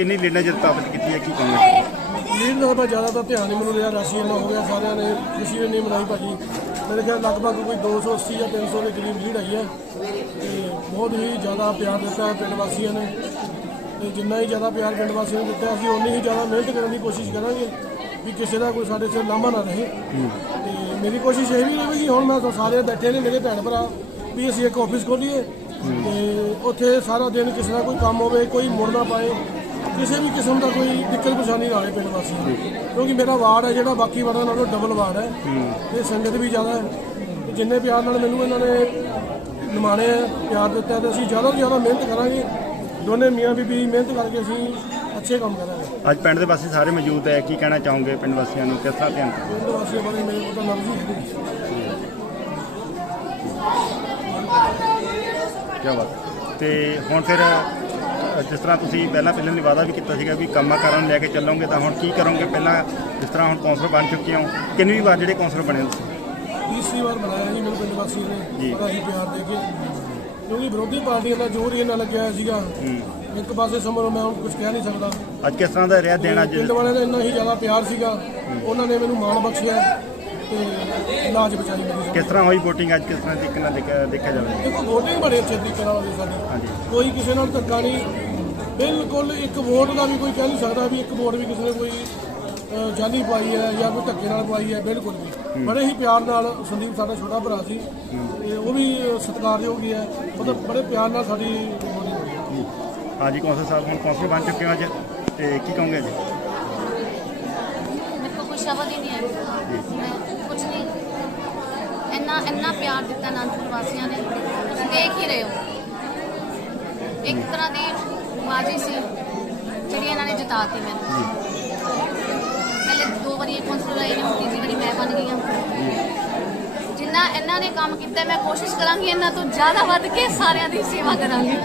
ਕਿੰਨੀ ਲੀਡ ਨਾਲ ਜਿੱਤ ਕੀਤੀ ਹੈ? ਕੀ ਕਹੋਗੇ ਲੀਡ ਤਾਂ ਜ਼ਿਆਦਾ ਤਾਂ ਧਿਆਨ ਨਹੀਂ ਮੈਨੂੰ ਰਿਹਾ ਰਾਸ਼ੀ ਇੰਨਾ ਹੋ ਗਿਆ ਸਾਰਿਆਂ ਨੇ ਖੁਸ਼ੀ ਨਹੀਂ ਮਨਾਈ ਭਾਜੀ। ਮੇਰੇ ਖਿਆਲ ਲਗਭਗ ਕੋਈ 280 ਜਾਂ 300 ਦੇ ਕਰੀਬ ਲੀਡ ਆਈ ਹੈ। ਤੇ ਬਹੁਤ ਹੀ ਜ਼ਿਆਦਾ ਪਿਆਰ ਦਿੱਤਾ ਹੈ ਪਿੰਡ ਵਾਸੀਆਂ ਨੇ। ਤੇ ਜਿੰਨਾ ਹੀ ਜ਼ਿਆਦਾ ਪਿਆਰ ਪਿੰਡ ਵਾਸੀਆਂ ਨੇ ਦਿੱਤਾ ਅਸੀਂ ਉਨੀ ਹੀ ਜ਼ਿਆਦਾ ਮਿਹਨਤ ਕਰਨ ਦੀ ਕੋਸ਼ਿਸ਼ ਕਰਾਂਗੇ ਵੀ ਕਿਸੇ ਦਾ ਕੋਈ ਸਾਡੇ ਸਿਰ ਲਾਂਭਾ ਨਾ ਰਹੇ। ਤੇ ਮੇਰੀ ਕੋਸ਼ਿਸ਼ ਇਹ ਵੀ ਰਹੇਗੀ ਹੁਣ ਮੈਂ ਸਾਰੇ ਬੈਠੇ ਨੇ ਮੇਰੇ ਭੈਣ ਭਰਾ ਵੀ ਅਸੀਂ ਇੱਕ ਆਫਿਸ ਖੋਲੀਏ। ਤੇ ਉੱਥੇ ਸਾਰਾ ਦਿਨ ਕਿਸੇ ਦਾ ਕੋਈ ਕੰਮ ਹੋਵੇ ਕੋਈ ਮੁੜ ਨਾ ਪਾਏ। ਕਿਸੇ ਵੀ ਕਿਸਮ ਦਾ ਕੋਈ ਦਿੱਕਤ ਪਰੇਸ਼ਾਨੀ ਨਾ ਆਏ ਪਿੰਡ ਵਾਸੀਆਂ ਨੂੰ। ਕਿਉਂਕਿ ਮੇਰਾ ਵਾਰਡ ਹੈ ਜਿਹੜਾ ਬਾਕੀ ਵਾਰਡਾਂ ਨਾਲੋਂ ਡਬਲ ਵਾਰਡ ਹੈ। ਤੇ ਸੰਗਤ ਵੀ ਜ਼ਿਆਦਾ ਹੈ। ਤੇ ਜਿੰਨੇ ਪਿਆਰ ਨਾਲ ਮੈਨੂੰ ਇਹਨਾਂ ਨੇ ਨਿਮਾਣੇ ਪਿਆਰ ਦਿੱਤਾ ਤੇ ਅਸੀਂ ਜ਼ਿਆਦਾ ਤੋਂ ਜ਼ਿਆਦਾ ਮਿਹਨਤ ਕਰਾਂਗੇ। ਦੋਨੇ ਮੀਆਂ ਬੀਬੀ ਮਿਹਨਤ ਕਰਕੇ ਅਸੀਂ ਅੱਛੇ ਕੰਮ ਕਰਾਂਗੇ। ਅੱਜ ਪਿੰਡ ਦੇ ਵਾਸੀ ਸਾਰੇ ਮੌਜੂਦ ਹੈ। ਕੀ ਕਹਿਣਾ ਚਾਹੋਗੇ ਪਿੰਡ ਵਾਸੀਆਂ ਨੂੰ? ਕਿਸ ਤਰ੍ਹਾਂ ਧਿਆਨ ਪਿੰਡ ਵਾਸੀਆਂ ਬਾਰੇ ਹੀ ਕੀ ਬਾਤ ਤੇ ਹੁਣ ਫਿਰ ਜਿਸ ਤਰ੍ਹਾਂ ਤੁਸੀਂ ਪਹਿਲਾਂ ਪਹਿਲਾਂ ਨੇ ਵਾਅਦਾ ਵੀ ਕੀਤਾ ਸੀਗਾ ਵੀ ਕੰਮਾਂ ਕਾਰਾਂ ਨੂੰ ਲੈ ਕੇ ਚੱਲੋਗੇ ਤਾਂ ਹੁਣ ਕੀ ਕਰੋਗੇ? ਪਹਿਲਾਂ ਜਿਸ ਤਰ੍ਹਾਂ ਹੁਣ ਕੌਂਸਲਰ ਬਣ ਚੁੱਕੇ ਹੋ ਕਿੰਨੀ ਵਾਰ ਜਿਹੜੇ ਕੌਂਸਲਰ ਬਣੇ ਤੁਸੀਂ? ਤੀਸਰੀ ਵਾਰ ਬਣਾਇਆ ਜੀ ਮੇਰੇ ਪਿੰਡ ਵਾਸੀ। ਨੇ ਬੜਾ ਹੀ ਪਿਆਰ ਦੇ ਕੇ। ਕਿਉਂਕਿ ਵਿਰੋਧੀ ਪਾਰਟੀਆਂ ਦਾ ਜ਼ੋਰ ਹੀ ਇਹਨਾਂ ਲੱਗਿਆ ਹੋਇਆ ਸੀਗਾ। ਇੱਕ ਪਾਸੇ ਲਓ ਮੈਂ ਹੁਣ ਕੁਝ ਕਹਿ ਨਹੀਂ ਸਕਦਾ। ਅੱਜ ਕਿਸ ਤਰ੍ਹਾਂ ਦਾ ਰਿਹਾ ਦਿਨ ਅੱਜ? ਪਿੰਡ ਵਾਲਿਆਂ ਦਾ ਇੰਨਾ ਹੀ ਜ਼ਿਆਦਾ ਪਿਆਰ ਸੀਗਾ। ਉਹਨਾਂ ਨੇ ਮੈਨੂੰ ਮਾਣ ਬਖਸ਼ਿਆ ਤੇ ਇਲਾਜ ਬਚਾਈ ਮੇਰੀ ਕਿਸ ਤਰ੍ਹਾਂ ਹੋਈ VOTING ਅੱਜ? ਕਿਸ ਤਰ੍ਹਾਂ ਤਰੀਕੇ ਨਾਲ ਦੇਖਿਆ ਜਾਵੇ? ਦੇਖੋ VOTING ਬੜੇ ਅੱਛੇ ਤਰੀਕੇ ਨਾਲ ਹੋਈ ਸਾਡੀ। ਕੋਈ ਕਿਸੇ ਨਾਲ ਧੱਕਾ ਨਹੀਂ। ਬਿਲਕੁਲ ਇੱਕ ਵੋਟ ਦਾ ਵੀ ਕੋਈ ਕਹਿ ਨਹੀਂ ਸਕਦਾ ਵੀ ਇੱਕ ਵੋਟ ਵੀ ਕਿਸੇ ਨੇ ਕੋਈ ਅਹ, ਜਾਲੀ ਪਾਈ ਹੈ ਜਾਂ ਕੋਈ ਧੱਕੇ ਨਾਲ ਪਾਈ ਹੈ ਬਿਲਕੁਲ ਵੀ। ਬੜੇ ਹੀ ਪਿਆਰ ਨਾਲ ਸੰਦੀਪ ਸਾਡਾ ਛੋਟਾ ਭਰਾ ਸੀ। ਤੇ ਉਹ ਵੀ ਸਤਿਕਾਰਯੋਗ ਹੀ ਹੈ। ਮਤਲਬ ਬੜੇ ਪਿਆਰ ਨਾਲ ਸਾਡੀ voting ਹੋਈ ਹੈ ਹਾਂਜੀ ਕੌਂਸਲਰ ਸਾਹਿਬ ਹੁਣ ਕੌਂਸਲਰ ਬਣ ਚੁੱਕੇ ਹੋ ਅੱਜ। ਤੇ ਕੀ ਕਹੋਗੇ ਅੱਜ? ਮੇਰੇ ਕੋਲ ਕੋਈ ਸ਼ਬਦ ਹੀ ਨਹੀਂ ਹੈ। ਮੈਂ ਕੁਝ ਨਹੀਂ। ਇੰਨਾ ਇੰਨਾ ਪਿਆਰ ਦਿੱਤਾ ਅਨੰਦਪੁਰ ਵਾਸੀਆਂ ਨੇ। ਤੁਸੀਂ ਦੇਖ ਹੀ ਰਹੇ ਹੋ। ਇੱਕ ਤਰ੍ਹਾਂ ਦੀ ਬਾਜੀ ਸੀ ਜਿਹੜੀ ਇਹਨਾਂ ਨੇ ਜਿਤਾਤੀ ਮੈਨੂੰ। ਪਹਿਲੇ ਦੋ ਵਾਰੀ ਕੌਂਸਲਰ ਆਏ ਨੇ ਹੁਣ ਤੀਜੀ ਵਾਰੀ ਮੈਂ ਬਣ ਗਈ ਹਾਂ। ਜਿੰਨਾ ਇਹਨਾਂ ਨੇ ਕੰਮ ਕੀਤਾ ਮੈਂ ਕੋਸ਼ਿਸ਼ ਕਰਾਂਗੀ ਇਹਨਾਂ ਤੋਂ ਜ਼ਿਆਦਾ ਵੱਧ ਕੇ ਸਾਰਿਆਂ ਦੀ ਸੇਵਾ ਕਰਾਂਗੀ।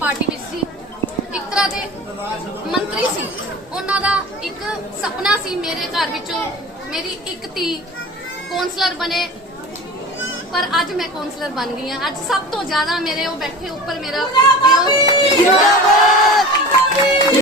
ਪਾਰਟੀ ਵਿੱਚ ਸੀ। ਇੱਕ ਤਰ੍ਹਾਂ ਦੇ ਮੰਤਰੀ ਸੀ। ਉਹਨਾਂ ਦਾ ਇੱਕ ਸੁਪਨਾ ਸੀ ਮੇਰੇ ਘਰ ਵਿੱਚੋਂ, ਮੇਰੀ ਇੱਕ ਧੀ ਕੌਂਸਲਰ ਬਣੇ। ਪਰ ਅੱਜ ਮੈਂ ਕੌਂਸਲਰ ਬਣ ਗਈ ਹਾਂ। ਅੱਜ ਸਭ ਤੋਂ ਜ਼ਿਆਦਾ ਮੇਰੇ ਉਹ ਬੈਠੇ ਉੱਪਰ ਮੇਰਾ